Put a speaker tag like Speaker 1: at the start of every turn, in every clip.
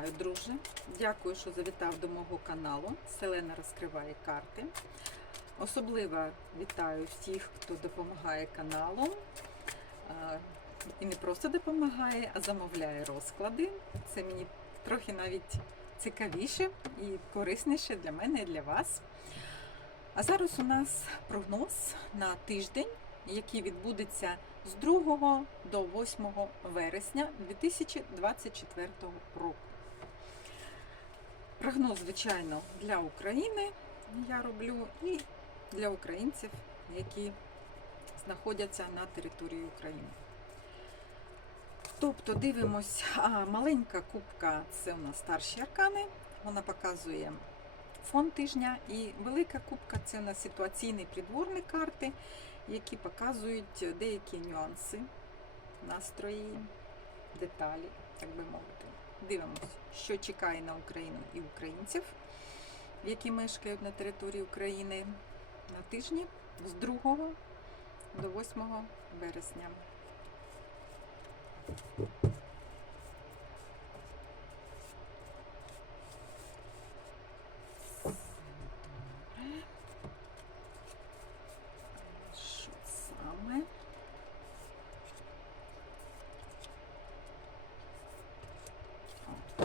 Speaker 1: Вітаю, друже! Дякую, що завітав до мого каналу. Селена розкриває карти. Особливо вітаю всіх, хто допомагає каналу. І не просто допомагає, а замовляє розклади. Це мені трохи навіть цікавіше і корисніше для мене і для вас. А зараз у нас прогноз на тиждень, який відбудеться з 2 до 8 вересня 2024 року. Прогноз, звичайно, для України я роблю і для українців, які знаходяться на території України. Тобто дивимось, а, маленька кубка це у нас старші аркани, вона показує фон тижня, і велика кубка це у нас ситуаційні придворні карти, які показують деякі нюанси, настрої, деталі, так би мовити. Дивимось, що чекає на Україну і українців, які мешкають на території України на тижні з 2 до 8 вересня. Добре. Що саме? О.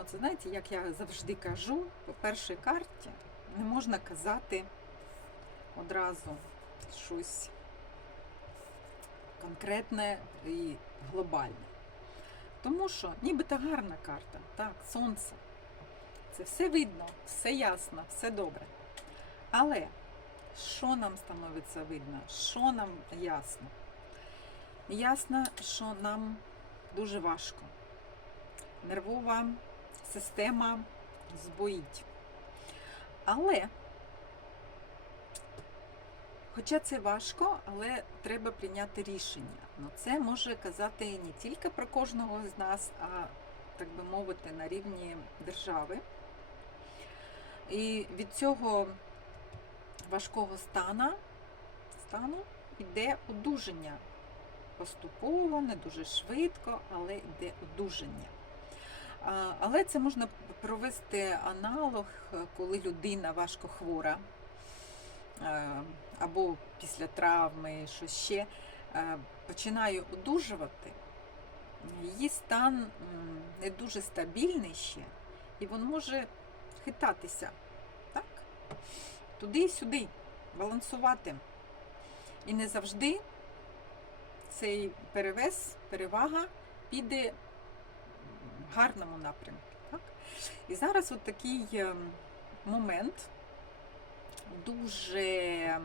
Speaker 1: Оце знаєте, як я завжди кажу, по першій карті не можна казати одразу щось конкретне і глобальне. Тому що нібито гарна карта, так, сонце. Це все видно, все ясно, все добре. Але що нам становиться видно? Що нам ясно? Ясно, що нам дуже важко. Нервова система збоїть. Але, хоча це важко, але треба прийняти рішення. Ну, це може казати не тільки про кожного з нас, а, так би мовити, на рівні держави. І від цього важкого стана, стану йде одужання. Поступово, не дуже швидко, але йде одужання. Але це можна провести аналог, коли людина важко хвора, е, або після травми, що ще е, починає одужувати, її стан не дуже стабільний ще, і він може хитатися. Так? Туди і сюди, балансувати. І не завжди цей перевес, перевага піде гарному напрямку. Так? І зараз от такий е, момент дуже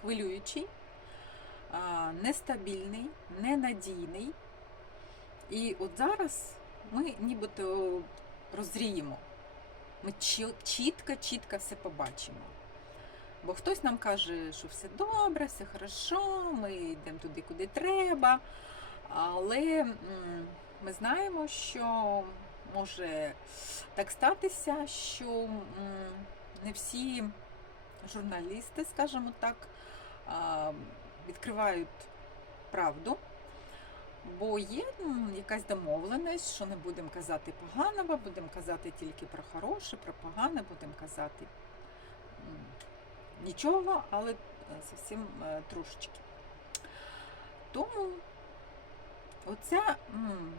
Speaker 1: хвилюючий, нестабільний, ненадійний. І от зараз ми нібито розріємо. Ми чітко-чітко все побачимо. Бо хтось нам каже, що все добре, все хорошо, ми йдемо туди, куди треба. Але ми знаємо, що може так статися, що не всі журналісти, скажімо так, відкривають правду. Бо є якась домовленість, що не будемо казати поганого, будемо казати тільки про хороше, про погане, будемо казати нічого, але е, зовсім е, трошечки. Тому, оця,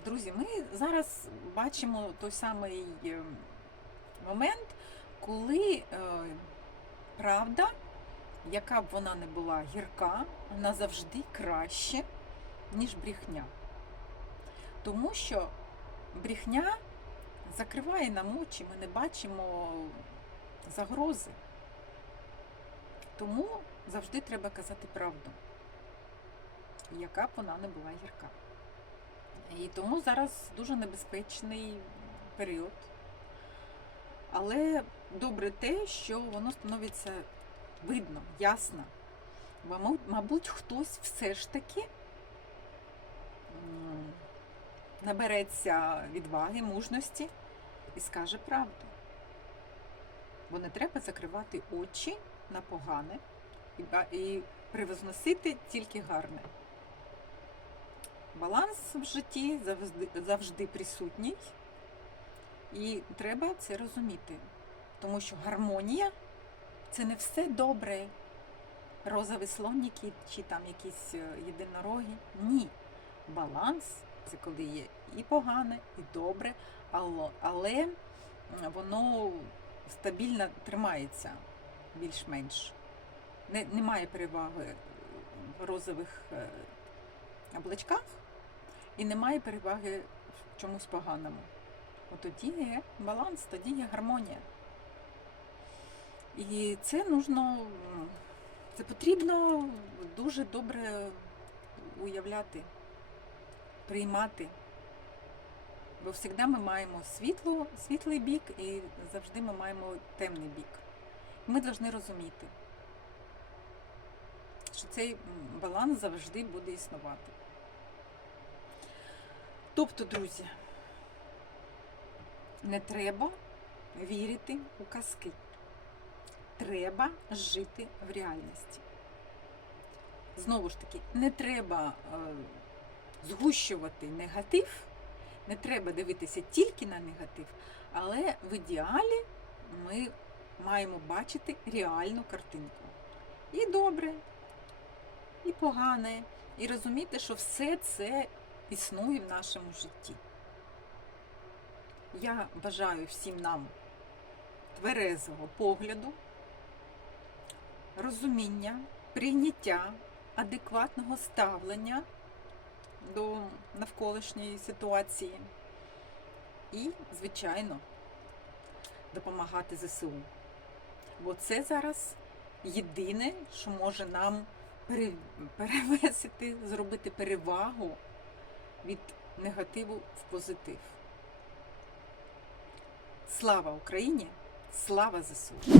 Speaker 1: друзі, ми зараз бачимо той самий е, момент, коли е, правда, яка б вона не була гірка, вона завжди краще, ніж брехня. Тому що брехня закриває нам очі, ми не бачимо загрози. Тому завжди треба казати правду, яка б вона не була гірка. І тому зараз дуже небезпечний період. Але добре те, що воно становиться видно, ясно. Мабуть, мабуть, хтось все ж таки набереться відваги, мужності і скаже правду. Бо не треба закривати очі на погане і привозносити тільки гарне. Баланс в житті завжди, завжди присутній. І треба це розуміти, тому що гармонія це не все добре. Розові слоніки чи там якісь е, єдинороги. Ні. Баланс це коли є і погане, і добре, але, воно стабільно тримається більш-менш. Немає переваги в розових е, облачках і немає переваги в чомусь поганому. От тоді є баланс, тоді є гармонія. І це нужно, це потрібно дуже добре уявляти, приймати. Бо завжди ми маємо світло, світлий бік і завжди ми маємо темний бік. Ми повинні розуміти, що цей баланс завжди буде існувати. Тобто, друзі, не треба вірити у казки. Треба жити в реальності. Знову ж таки, не треба е, згущувати негатив, не треба дивитися тільки на негатив, але в ідеалі ми маємо бачити реальну картинку. І добре, і погане, і розуміти, що все це існує в нашому житті. Я бажаю всім нам тверезого погляду, розуміння, прийняття, адекватного ставлення до навколишньої ситуації і, звичайно, допомагати ЗСУ. Бо це зараз єдине, що може нам пере- перевесити, зробити перевагу від негативу в позитив. Слава Україні! Слава ЗСУ!